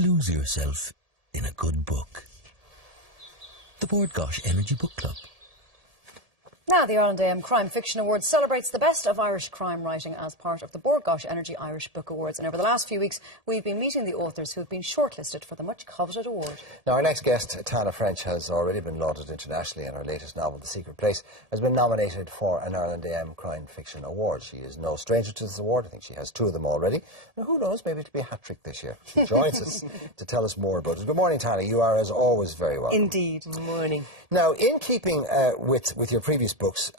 lose yourself in a good book. The Bookclub Energy Book Club. Now, the Ireland AM Crime Fiction Awards celebrates the best of Irish crime writing as part of the Bookclub Energy Irish Book Awards. And over the last few weeks, we've been meeting the authors who have been shortlisted for the much-coveted award. Now, our next guest, Tana French, has already been lauded internationally, and her latest novel, The Secret Place, has been nominated for an Ireland AM Crime Fiction Award. She is no stranger to this award. I think she has 2 of them already. And who knows, maybe it'll be a hat-trick this year. She joins us to tell us more about it. Good morning, Tana. You are, as always, very welcome. Indeed. Good morning. Now, in keeping with your previous books,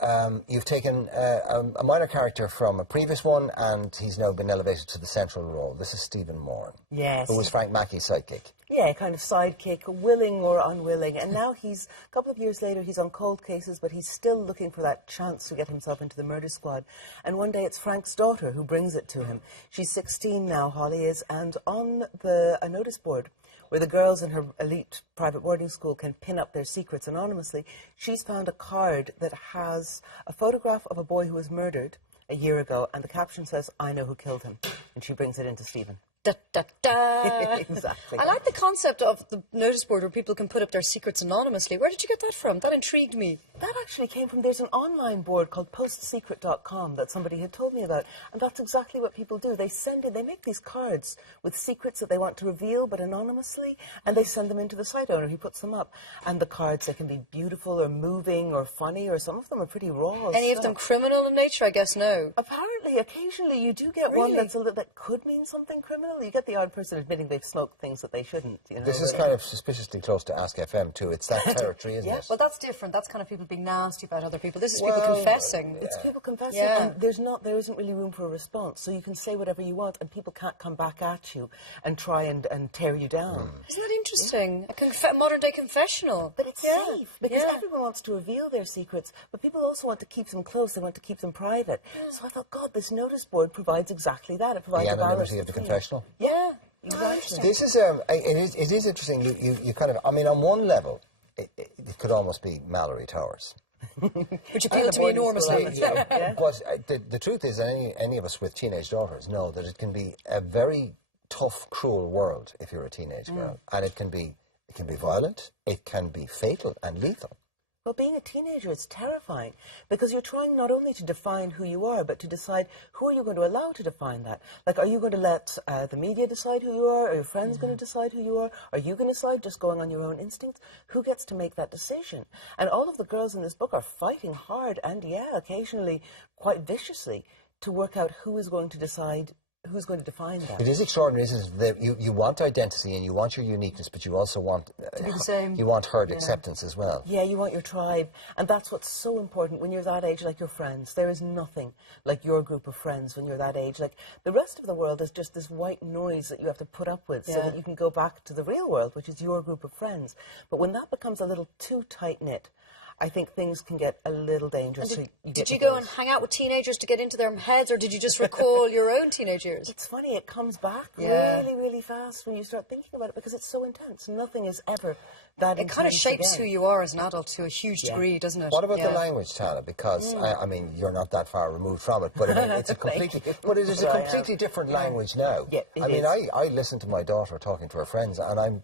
you've taken a minor character from a previous one, and he's now been elevated to the central role. This is Stephen Moran. Yes. Who was Frank Mackey's sidekick. Yeah, kind of sidekick, willing or unwilling. And now he's, a couple of years later, he's on cold cases, but he's still looking for that chance to get himself into the murder squad. And one day it's Frank's daughter who brings it to him. She's 16 now, Holly is, and on a notice board where the girls in her elite private boarding school can pin up their secrets anonymously, she's found a card that has a photograph of a boy who was murdered a year ago, and the caption says, "I know who killed him." And she brings it into Stephen. Da, da, da. Exactly. I like the concept of the notice board where people can put up their secrets anonymously. Where did you get that from? That intrigued me. That actually came from, there's an online board called postsecret.com that somebody had told me about, and that's exactly what people do. They send in, they make these cards with secrets that they want to reveal but anonymously, and they send them into the site owner who puts them up. And the cards, they can be beautiful or moving or funny, or some of them are pretty raw. Any of them criminal in nature? I guess no. Apparently, occasionally you do get one that's that could mean something criminal. You get the odd person admitting they've smoked things that they shouldn't. You know, this is kind of suspiciously close to Ask FM too. It's that territory, isn't it? Well, that's different. That's kind of people being nasty about other people. This is people confessing. It's people confessing, and there isn't really room for a response. So you can say whatever you want, and people can't come back at you and try and tear you down. Isn't that interesting? A modern-day confessional. But it's safe, because everyone wants to reveal their secrets, but people also want to keep them close. They want to keep them private. So I thought, God, this notice board provides exactly that. It provides the anonymity of the confessional. Yeah, exactly. This is it is interesting. You kind of, I mean, on one level, it could almost be Mallory Towers. Which appealed to me enormously. But the truth is that any of us with teenage daughters know that it can be a very tough, cruel world if you're a teenage girl, and it can be violent, it can be fatal and lethal. Well, being a teenager is terrifying, because you're trying not only to define who you are, but to decide who are you going to allow to define that. Like, are you going to let the media decide who you are? Are your friends going to decide who you are? Are you going to decide just going on your own instincts? Who gets to make that decision? And all of the girls in this book are fighting hard and, occasionally quite viciously to work out who is going to decide, who's going to define that. It is extraordinary, isn't it? That you want identity and you want your uniqueness, but you also want to be the same. You want herd acceptance as well. Yeah, you want your tribe, and that's what's so important when you're that age. Like your friends, there is nothing like your group of friends when you're that age. Like the rest of the world is just this white noise that you have to put up with so that you can go back to the real world, which is your group of friends. But when that becomes a little too tight knit, I think things can get a little dangerous. Did you go and hang out with teenagers to get into their heads, or did you just recall your own teenage years? It's funny, it comes back really, really fast when you start thinking about it, because it's so intense. Nothing is ever that intense. It kind of shapes who you are as an adult to a huge degree, doesn't it? What about the language, Tana? Because, I mean, you're not that far removed from it, but I mean, it's a completely, but it is a completely different language now. Yeah, I mean, I listen to my daughter talking to her friends, and I'm...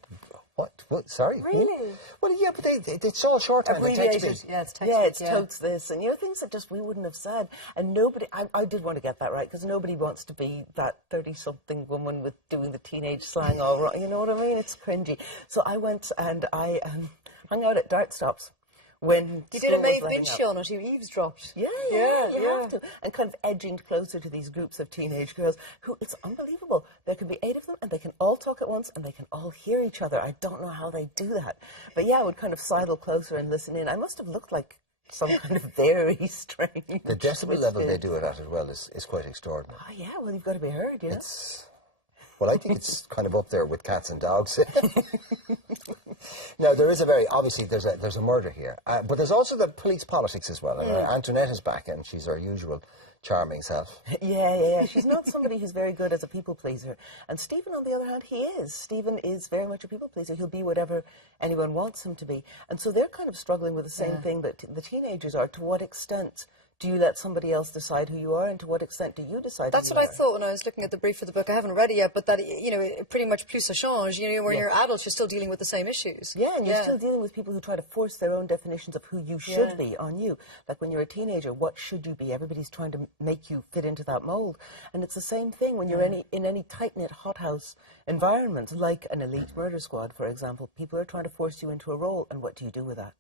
What? Sorry? Really? Well, yeah, but it's all shorthand. Abbreviated. It's totes this. And, things that just we wouldn't have said. And nobody... I did want to get that right, because nobody wants to be that 30-something woman with doing the teenage slang all wrong. You know what I mean? It's cringy. So I went and I hung out at dart stops. When you did a Maeve Binchy on it, you eavesdropped. You have to. And kind of edging closer to these groups of teenage girls who, it's unbelievable. There can be 8 of them, and they can all talk at once, and they can all hear each other. I don't know how they do that. But I would kind of sidle closer and listen in. I must have looked like some kind of very strange... The decibel level they do it at as well is quite extraordinary. Oh, yeah, well, you've got to be heard, Well, I think it's kind of up there with cats and dogs. Now, there is obviously there's a murder here, but there's also the police politics as well. And Antoinette is back, and she's her usual charming self. Yeah. She's not somebody who's very good as a people pleaser. And Stephen, on the other hand, he is. Stephen is very much a people pleaser. He'll be whatever anyone wants him to be. And so they're kind of struggling with the same thing that the teenagers are. To what extent Do you let somebody else decide who you are, and to what extent do you decide That's who what you I are? thought when I was looking at the brief for the book. I haven't read it yet, but that, you know, pretty much plus ça change. You know, when you're adults, you're still dealing with the same issues. Yeah, and you're still dealing with people who try to force their own definitions of who you should be on you. Like when you're a teenager, what should you be? Everybody's trying to make you fit into that mould. And it's the same thing when you're in any tight-knit hothouse environment, like an elite murder squad, for example. People are trying to force you into a role, and what do you do with that?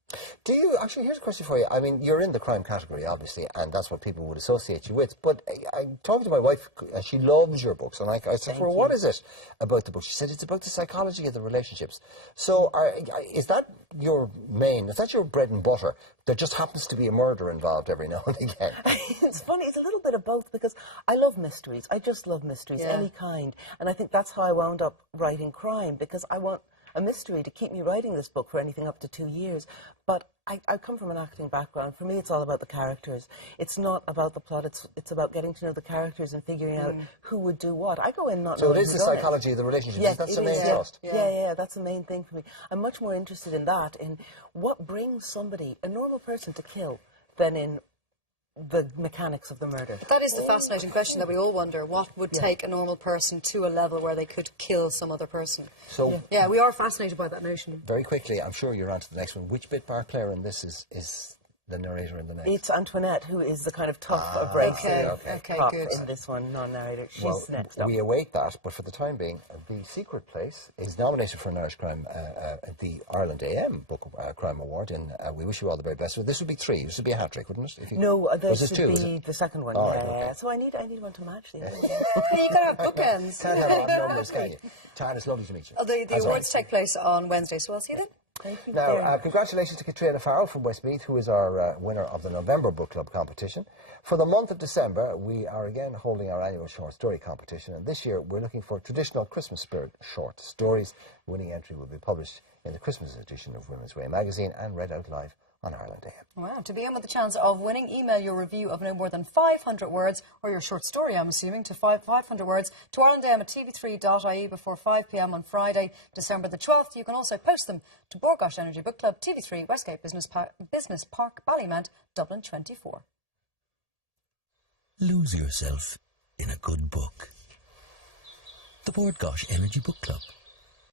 Do you, actually, here's a question for you. I mean, you're in the crime category, obviously, and that's what people would associate you with. But I'm talking to my wife, she loves your books, and I said, well, what is it about the book? She said, it's about the psychology of the relationships. So is that your bread and butter? There just happens to be a murder involved every now and again. It's funny, it's a little bit of both, because I love mysteries. I just love mysteries, any kind. And I think that's how I wound up writing crime, because I want a mystery to keep me writing this book for anything up to 2 years. But I come from an acting background. For me, it's all about the characters. It's not about the plot. It's about getting to know the characters and figuring out who would do what. I go in not knowing So it is the psychology of the relationships. Yes, That's the main thrust. Yeah, that's the main thing for me. I'm much more interested in that, in what brings somebody, a normal person, to kill, than in the mechanics of the murder. But that is the fascinating question that we all wonder. What would take a normal person to a level where they could kill some other person? So Yeah, we are fascinated by that notion. very quickly, I'm sure you're on to the next one. Which bit part player in this is the narrator in the next? It's Antoinette, who is the kind of tough, abrasive Okay, cop good. in this one, non-narrator. She's Well, next up. we await that, but for the time being, The Secret Place is nominated for an Irish Crime, the Ireland AM Book Crime Award, and we wish you all the very best. So this would be 3. This would be a hat-trick, wouldn't it? If you, No, was this this would 2, is be it? the second one. All Yeah, right, okay. yeah. So I need one to match the other one. You could have bookends. Can't have odd numbers, can you? Tan, it's lovely to meet you. The As awards always. take place on Wednesday, so I'll see you then. Thank you very Now, much. congratulations to Katrina Farrell from Westmeath, who is our winner of the November Book Club competition. For the month of December, we are again holding our annual short story competition, and this year we're looking for traditional Christmas spirit short stories. The winning entry will be published in the Christmas edition of Women's Way magazine and read out live on Ireland AM. Wow, to be in with the chance of winning, email your review of no more than 500 words, or your short story, I'm assuming, to 500 words, to irelandam at tv3.ie before 5 p.m. on Friday, December the 12th. You can also post them to Bord Gáis Energy Book Club, TV3, Westgate Business Park, Ballymount, Dublin 24. Lose yourself in a good book. The Bord Gáis Energy Book Club.